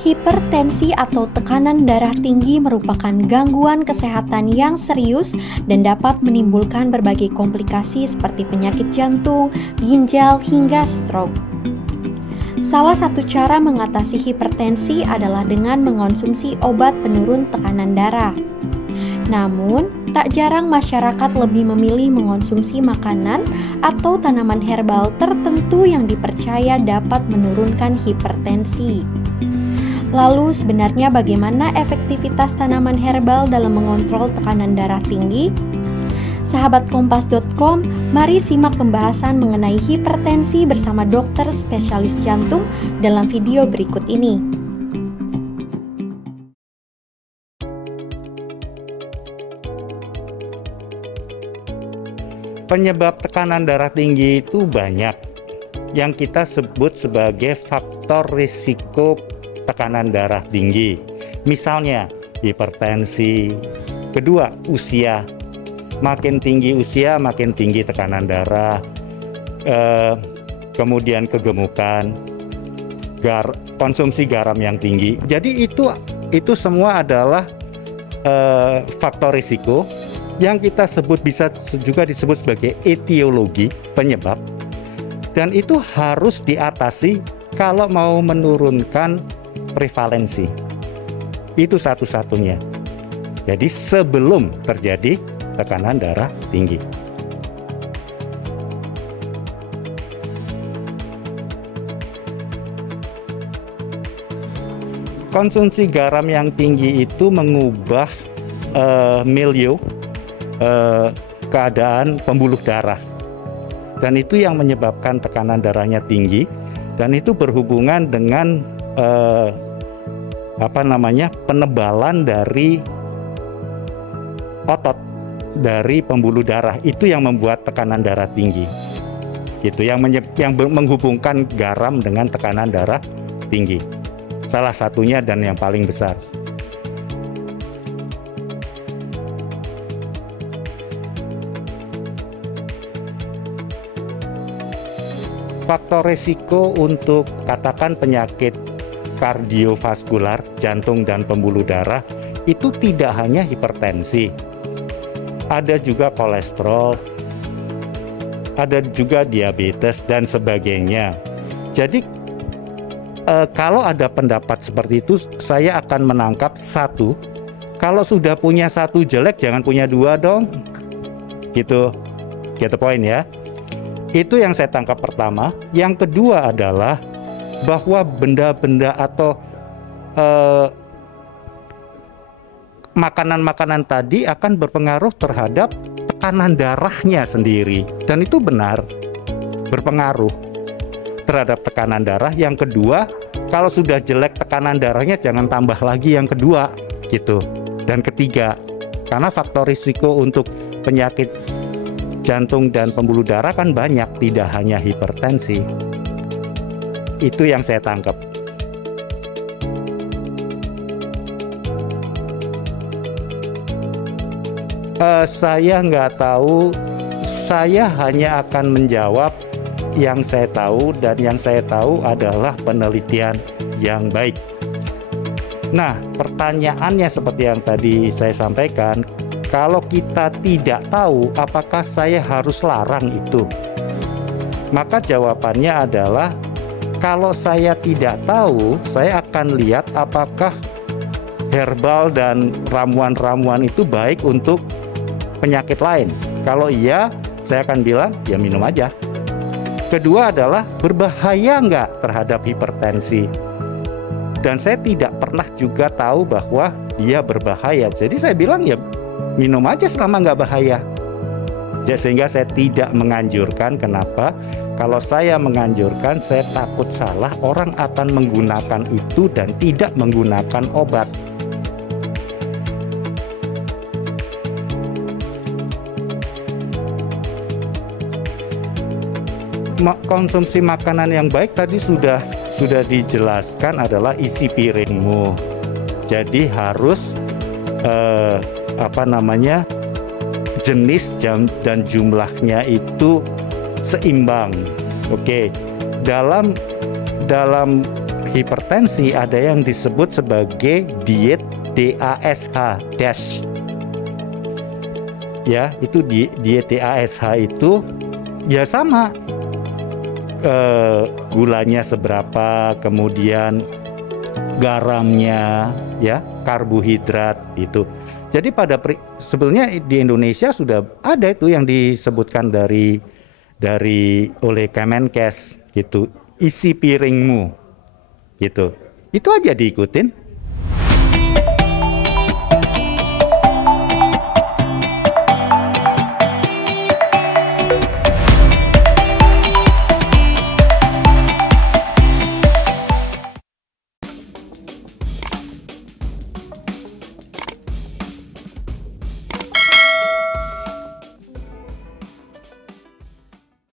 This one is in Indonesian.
Hipertensi atau tekanan darah tinggi merupakan gangguan kesehatan yang serius dan dapat menimbulkan berbagai komplikasi seperti penyakit jantung, ginjal, hingga stroke. Salah satu cara mengatasi hipertensi adalah dengan mengonsumsi obat penurun tekanan darah. Namun, tak jarang masyarakat lebih memilih mengonsumsi makanan atau tanaman herbal tertentu yang dipercaya dapat menurunkan hipertensi. Lalu sebenarnya bagaimana efektivitas tanaman herbal dalam mengontrol tekanan darah tinggi? Sahabat Kompas.com, mari simak pembahasan mengenai hipertensi bersama dokter spesialis jantung dalam video berikut ini. Penyebab tekanan darah tinggi itu banyak, yang kita sebut sebagai faktor risiko tekanan darah tinggi. Misalnya hipertensi. Kedua, usia. Makin tinggi usia, makin tinggi tekanan darah. Kemudian kegemukan, konsumsi garam yang tinggi. Jadi itu semua adalah faktor risiko yang kita sebut, bisa juga disebut sebagai etiologi, penyebab. Dan itu harus diatasi kalau mau menurunkan prevalensi. Itu satu-satunya. Jadi sebelum terjadi tekanan darah tinggi. Konsumsi garam yang tinggi itu mengubah milieu keadaan pembuluh darah. Dan itu yang menyebabkan tekanan darahnya tinggi, dan itu berhubungan dengan penebalan dari otot dari pembuluh darah. Itu yang membuat tekanan darah tinggi. Itu yang menghubungkan garam dengan tekanan darah tinggi. Salah satunya dan yang paling besar. Faktor risiko untuk katakan penyakit kardiovaskular, jantung dan pembuluh darah, itu tidak hanya hipertensi. Ada juga kolesterol, ada juga diabetes dan sebagainya. Jadi kalau ada pendapat seperti itu, saya akan menangkap satu. Kalau sudah punya satu jelek, jangan punya dua dong. Gitu, get the point ya. Itu yang saya tangkap pertama. Yang kedua adalah bahwa benda-benda atau makanan-makanan tadi akan berpengaruh terhadap tekanan darahnya sendiri. Dan itu benar, berpengaruh terhadap tekanan darah. Yang kedua, kalau sudah jelek tekanan darahnya, jangan tambah lagi yang kedua gitu. Dan ketiga, karena faktor risiko untuk penyakit jantung dan pembuluh darah kan banyak, tidak hanya hipertensi. Itu yang saya tangkap. Saya nggak tahu, saya hanya akan menjawab yang saya tahu, dan yang saya tahu adalah penelitian yang baik. Nah, pertanyaannya seperti yang tadi saya sampaikan, kalau kita tidak tahu, apakah saya harus larang itu? Maka jawabannya adalah, kalau saya tidak tahu, saya akan lihat apakah herbal dan ramuan-ramuan itu baik untuk penyakit lain. Kalau iya, saya akan bilang, ya minum aja. Kedua adalah, berbahaya nggak terhadap hipertensi? Dan saya tidak pernah juga tahu bahwa dia berbahaya. Jadi saya bilang, ya minum aja selama nggak bahaya. Sehingga saya tidak menganjurkan. Kenapa? Kalau saya menganjurkan, saya takut salah. Orang akan menggunakan itu dan tidak menggunakan obat. Konsumsi makanan yang baik tadi sudah dijelaskan adalah isi piringmu. Jadi harus jenis dan jumlahnya itu seimbang. Oke. Dalam hipertensi ada yang disebut sebagai diet DASH DASH. Ya, itu diet DASH itu ya sama, gulanya seberapa, kemudian garamnya, ya, karbohidrat itu. Jadi sebenarnya di Indonesia sudah ada itu yang disebutkan oleh Kemenkes gitu, isi piringmu gitu. Itu aja diikutin.